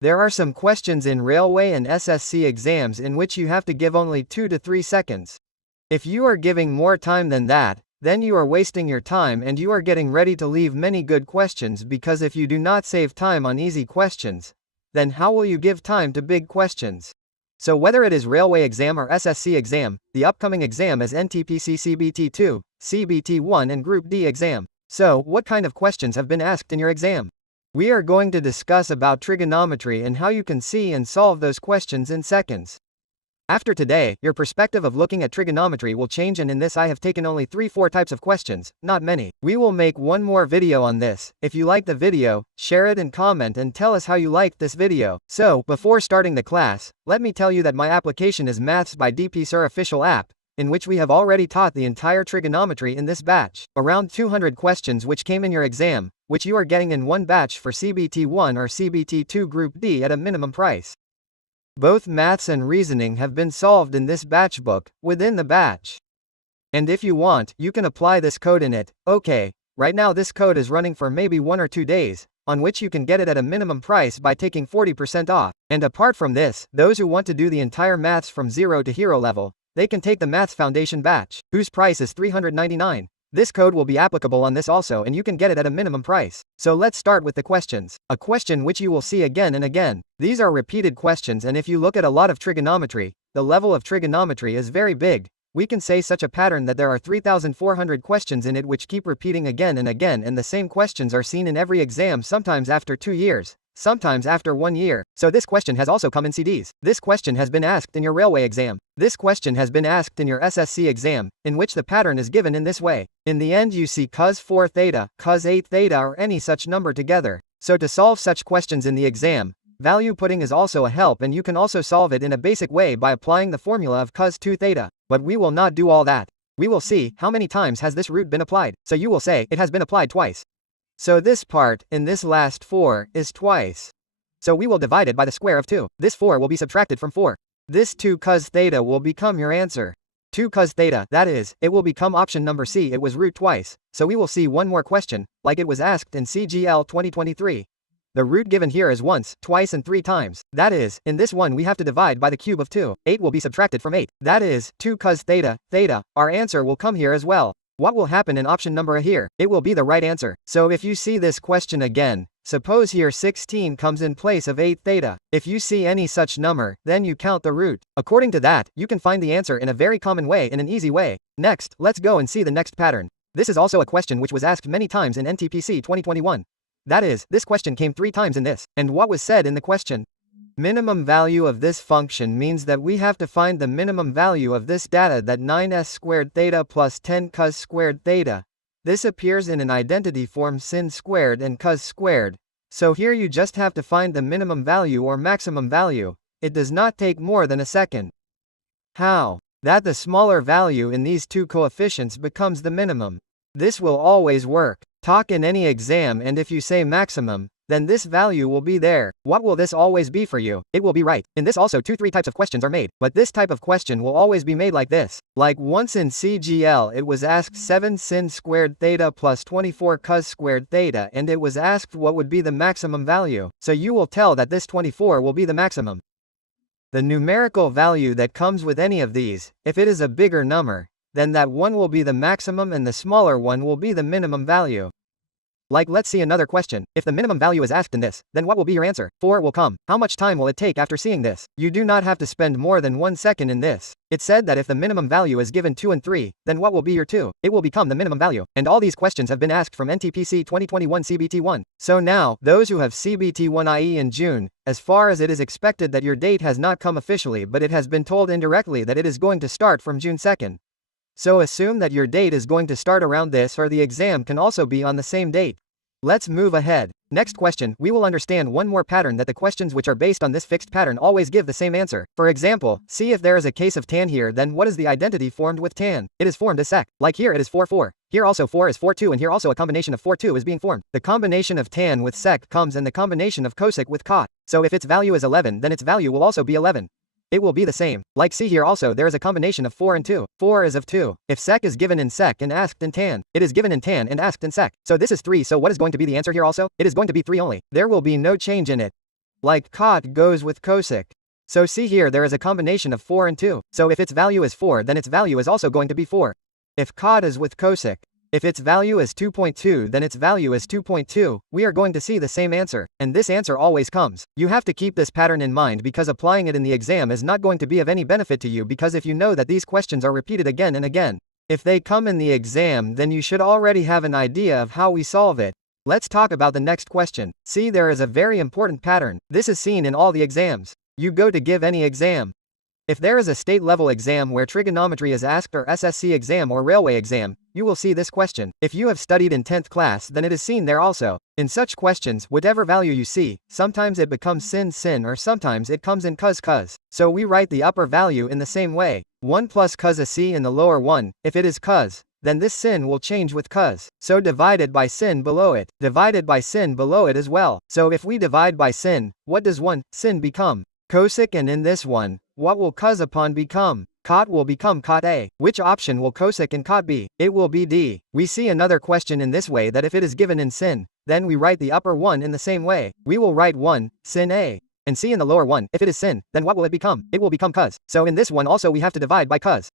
There are some questions in railway and SSC exams in which you have to give only 2 to 3 seconds. If you are giving more time than that, then you are wasting your time and you are getting ready to leave many good questions, because if you do not save time on easy questions, then how will you give time to big questions? So whether it is railway exam or SSC exam, the upcoming exam is NTPC CBT 2, CBT 1 and Group D exam. So, what kind of questions have been asked in your exam? We are going to discuss about trigonometry and how you can see and solve those questions in seconds. After today, your perspective of looking at trigonometry will change, and in this I have taken only 3-4 types of questions, not many. We will make one more video on this. If you like the video, share it and comment and tell us how you liked this video. So, before starting the class, let me tell you that my application is Maths by DPSir official app, in which we have already taught the entire trigonometry in this batch. Around 200 questions which came in your exam, which you are getting in one batch for CBT 1 or CBT 2 Group D at a minimum price. Both maths and reasoning have been solved in this batch book, within the batch. And if you want, you can apply this code in it. Okay, right now this code is running for maybe 1 or 2 days, on which you can get it at a minimum price by taking 40% off. And apart from this, those who want to do the entire maths from 0 to hero level, they can take the Maths Foundation batch, whose price is $399. This code will be applicable on this also, and you can get it at a minimum price. So let's start with the questions. A question which you will see again and again. These are repeated questions, and if you look at a lot of trigonometry, the level of trigonometry is very big. We can say such a pattern that there are 3,400 questions in it which keep repeating again and again, and the same questions are seen in every exam, sometimes after 2 years, sometimes after 1 year. So this question has also come in CDs. This question has been asked in your railway exam. This question has been asked in your SSC exam, in which the pattern is given in this way. In the end you see cos 4 theta, cos 8 theta or any such number together. So to solve such questions in the exam, value putting is also a help, and you can also solve it in a basic way by applying the formula of cos 2 theta. But we will not do all that. We will see how many times has this root been applied. So you will say it has been applied twice. So this part, in this last 4, is twice. So we will divide it by the square of 2. This 4 will be subtracted from 4. This 2 cos theta will become your answer. 2 cos theta, that is, it will become option number C. It was root twice. So we will see one more question, like it was asked in CGL 2023. The root given here is once, twice and 3 times. That is, in this one we have to divide by the cube of 2. 8 will be subtracted from 8. That is, 2 cos theta, theta. Our answer will come here as well. What will happen in option number A here? It will be the right answer. So if you see this question again, suppose here 16 comes in place of 8 theta. If you see any such number, then you count the root. According to that, you can find the answer in a very common way, in an easy way. Next, let's go and see the next pattern. This is also a question which was asked many times in NTPC 2021. That is, this question came 3 times in this. And what was said in the question? Minimum value of this function means that we have to find the minimum value of this data, that 9s squared theta plus 10 cos squared theta. This appears in an identity form sin squared and cos squared. So here you just have to find the minimum value or maximum value. It does not take more than a second. How? That the smaller value in these 2 coefficients becomes the minimum. This will always work. Talk in any exam, and if you say maximum, then this value will be there. What will this always be for you? It will be right. In this also 2-3 types of questions are made, but this type of question will always be made like this. Like once in CGL it was asked 7 sin squared theta plus 24 cos squared theta, and it was asked what would be the maximum value. So you will tell that this 24 will be the maximum. The numerical value that comes with any of these, if it is a bigger number, then that one will be the maximum and the smaller one will be the minimum value. Like let's see another question. If the minimum value is asked in this, then what will be your answer? 4 will come. How much time will it take after seeing this? You do not have to spend more than 1 second in this. It said that if the minimum value is given 2 and 3, then what will be your 2? It will become the minimum value. And all these questions have been asked from NTPC 2021 CBT 1. So now, those who have CBT 1 IE in June, as far as it is expected that your date has not come officially, but it has been told indirectly that it is going to start from June 2nd. So assume that your date is going to start around this, or the exam can also be on the same date. Let's move ahead. Next question, we will understand one more pattern, that the questions which are based on this fixed pattern always give the same answer. For example, see if there is a case of tan here, then what is the identity formed with tan? It is formed as sec. Like here it is 4 4. Here also 4 is 4 2, and here also a combination of 4 2 is being formed. The combination of tan with sec comes, and the combination of cosec with cot. So if its value is 11, then its value will also be 11. It will be the same. Like see here also there is a combination of 4 and 2. 4 is of 2. If sec is given in sec and asked in tan, it is given in tan and asked in sec. So this is 3, so what is going to be the answer here also? It is going to be 3 only. There will be no change in it. Like cot goes with cosec. So see here there is a combination of 4 and 2. So if its value is 4 then its value is also going to be 4. If cot is with cosec. If its value is 2.2 then its value is 2.2, we are going to see the same answer, and this answer always comes. You have to keep this pattern in mind because applying it in the exam is not going to be of any benefit to you because if you know that these questions are repeated again and again. If they come in the exam then you should already have an idea of how we solve it. Let's talk about the next question. See there is a very important pattern. This is seen in all the exams. You go to give any exam. If there is a state-level exam where trigonometry is asked or SSC exam or railway exam, you will see this question. If you have studied in 10th class then it is seen there also. In such questions, whatever value you see, sometimes it becomes sin or sometimes it comes in cos. So we write the upper value in the same way. 1 plus cos a c in the lower one. If it is cos, then this sin will change with cos. So divided by sin below it. Divided by sin below it as well. So if we divide by sin, what does 1 sin become? Cosec, and in this one, what will cos upon become? Cot will become cot A. Which option will cosec and cot be? It will be D. We see another question in this way that if it is given in sin, then we write the upper one in the same way. We will write 1 sin A. And see in the lower one, if it is sin, then what will it become? It will become cos. So in this one also we have to divide by cos.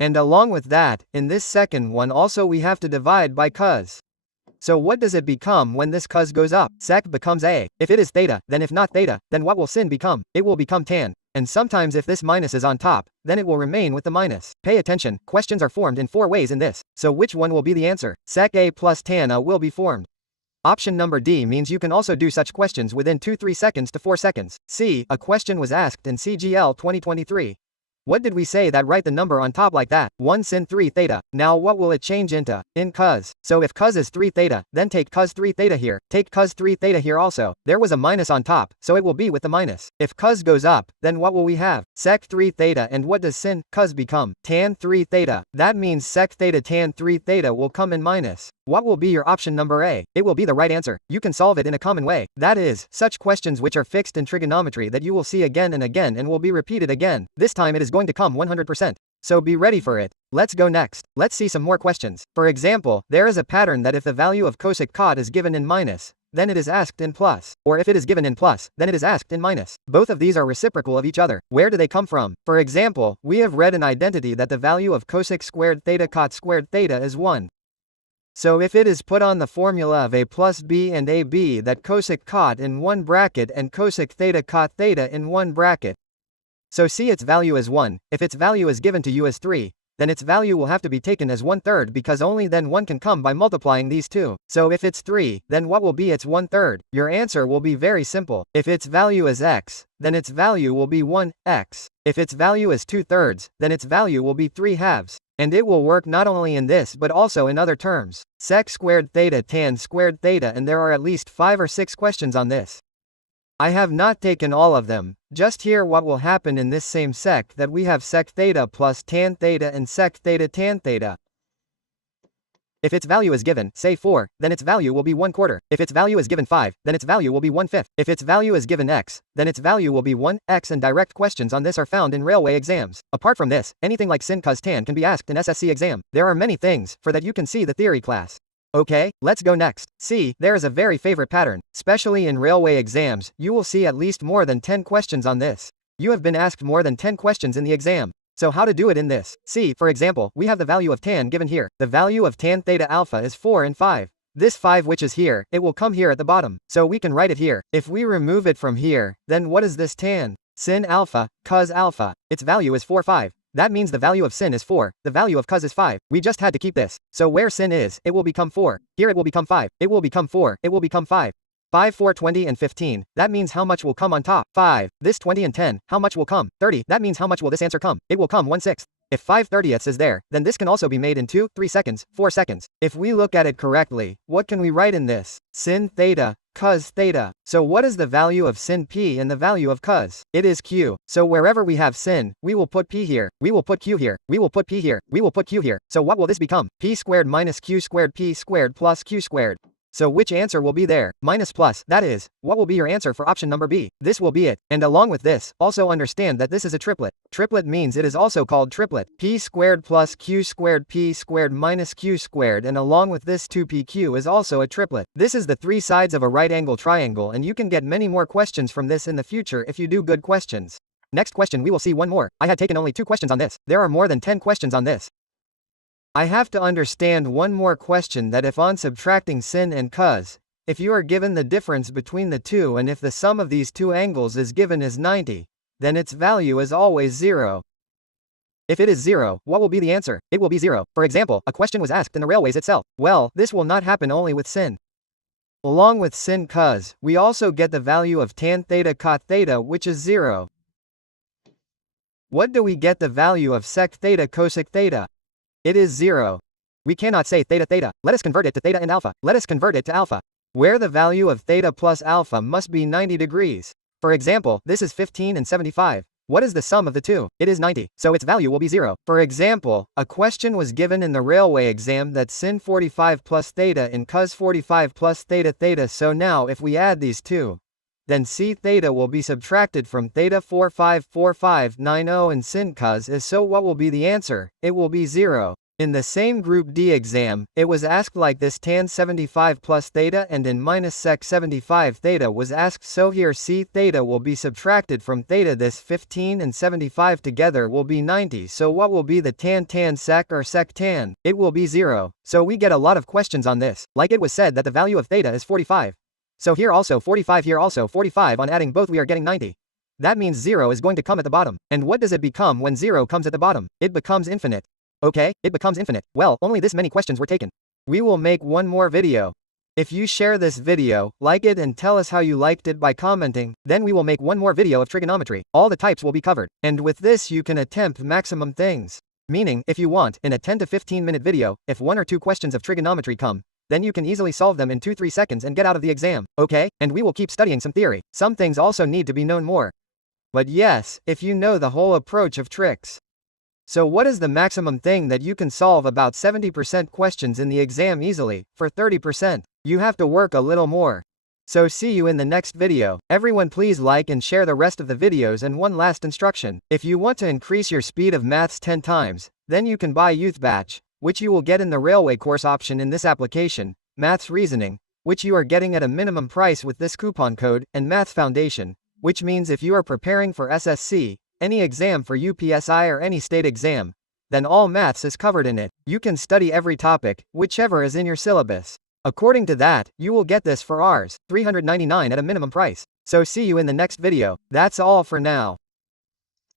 And along with that, in this second one also we have to divide by cos. So what does it become when this cos goes up? Sec becomes A. If it is theta, then if not theta, then what will sin become? It will become tan. And sometimes if this minus is on top, then it will remain with the minus. Pay attention, questions are formed in 4 ways in this. So which one will be the answer? Sec A plus tan A will be formed. Option number D means you can also do such questions within 2-3 seconds to 4 seconds. C. A question was asked in CGL 2023. What did we say that write the number on top like that? 1 sin 3 theta. Now what will it change into? In cos. So if cos is 3 theta, then take cos 3 theta here. Take cos 3 theta here also. There was a minus on top, so it will be with the minus. If cos goes up, then what will we have? Sec 3 theta, and what does sin cos become? Tan 3 theta. That means sec theta tan 3 theta will come in minus. What will be your option number A? It will be the right answer. You can solve it in a common way. That is, such questions which are fixed in trigonometry that you will see again and again and will be repeated again. This time it is going to come 100%. So be ready for it. Let's go next. Let's see some more questions. For example, there is a pattern that if the value of cosec cot is given in minus, then it is asked in plus. Or if it is given in plus, then it is asked in minus. Both of these are reciprocal of each other. Where do they come from? For example, we have read an identity that the value of cosec squared theta cot squared theta is 1. So if it is put on the formula of a plus b and ab that cosec cot in one bracket and cosec theta cot theta in one bracket. So see its value is 1, if its value is given to you as 3, then its value will have to be taken as 1/3 because only then 1 can come by multiplying these two. So if it's 3, then what will be its 1/3? Your answer will be very simple. If its value is x, then its value will be 1x. If its value is 2/3, then its value will be 3/2. And it will work not only in this but also in other terms. Sec squared theta tan squared theta, and there are at least 5 or 6 questions on this. I have not taken all of them, just hear what will happen in this same sec that we have sec theta plus tan theta and sec theta tan theta. If its value is given, say 4, then its value will be 1/4. If its value is given 5, then its value will be 1/5. If its value is given x, then its value will be 1x, and direct questions on this are found in railway exams. Apart from this, anything like sin cos tan can be asked in SSC exam. There are many things, for that you can see the theory class. Okay, let's go next. See, there is a very favorite pattern. Especially in railway exams, you will see at least more than 10 questions on this. You have been asked more than 10 questions in the exam. So how to do it in this? See, for example, we have the value of tan given here. The value of tan theta alpha is 4 and 5. This 5 which is here, it will come here at the bottom. So we can write it here. If we remove it from here, then what is this tan? Sin alpha, cos alpha. Its value is 4, 5. That means the value of sin is 4, the value of cos is 5. We just had to keep this. So where sin is, it will become 4. Here it will become 5. It will become 4. It will become 5. 5, 4, 20 and 15. That means how much will come on top? 5. This 20 and 10. How much will come? 30. That means how much will this answer come? It will come 1/6. If 5/30 is there, then this can also be made in 2, 3 seconds, 4 seconds. If we look at it correctly, what can we write in this? Sin theta, cos theta. So what is the value of sin p and the value of cos? It is q. So wherever we have sin, we will put p here, we will put q here, we will put p here, we will put q here. So what will this become? P squared minus q squared p squared plus q squared. So which answer will be there? Minus plus, that is, what will be your answer for option number B? This will be it. And along with this, also understand that this is a triplet. Triplet means it is also called triplet. P squared plus Q squared P squared minus Q squared, and along with this 2PQ is also a triplet. This is the three sides of a right angle triangle, and you can get many more questions from this in the future if you do good questions. Next question, we will see one more. I had taken only 2 questions on this. There are more than 10 questions on this. I have to understand one more question, that if on subtracting sin and cos, if you are given the difference between the two and if the sum of these two angles is given as 90, then its value is always 0. If it is 0, what will be the answer? It will be 0. For example, a question was asked in the railways itself. Well, this will not happen only with sin. Along with sin cos, we also get the value of tan theta cot theta, which is 0. What do we get the value of sec theta cosec theta? It is 0. We cannot say theta theta. Let us convert it to theta and alpha. Let us convert it to alpha, where the value of theta plus alpha must be 90 degrees. For example, this is 15 and 75. What is the sum of the two? It is 90, so its value will be 0. For example, a question was given in the railway exam that sin 45 plus theta and cos 45 plus theta theta, so now if we add these two, then c theta will be subtracted from theta 454590 and sin cos is, so what will be the answer? It will be 0. In the same Group D exam, it was asked like this: tan 75 plus theta, and in minus sec 75 theta was asked, so here c theta will be subtracted from theta. This 15 and 75 together will be 90, so what will be the tan sec or sec tan? It will be 0. So we get a lot of questions on this. Like it was said that the value of theta is 45. So here also 45, here also 45, on adding both we are getting 90. That means 0 is going to come at the bottom. And what does it become when 0 comes at the bottom? It becomes infinite. Okay, it becomes infinite. Well, only this many questions were taken. We will make one more video. If you share this video, like it and tell us how you liked it by commenting, then we will make one more video of trigonometry. All the types will be covered. And with this you can attempt maximum things. Meaning, if you want, in a 10 to 15 minute video, if 1 or 2 questions of trigonometry come, then you can easily solve them in 2-3 seconds and get out of the exam, okay? And we will keep studying some theory. Some things also need to be known more. But yes, if you know the whole approach of tricks. So what is the maximum thing that you can solve about 70% questions in the exam easily? For 30%, you have to work a little more. So see you in the next video. Everyone please like and share the rest of the videos. And one last instruction. If you want to increase your speed of maths 10 times, then you can buy Youth Batch, which you will get in the railway course option in this application, Maths Reasoning, which you are getting at a minimum price with this coupon code, and Maths Foundation, which means if you are preparing for SSC, any exam for UPSI or any state exam, then all maths is covered in it. You can study every topic, whichever is in your syllabus. According to that, you will get this for Rs. $399 at a minimum price. So see you in the next video. That's all for now.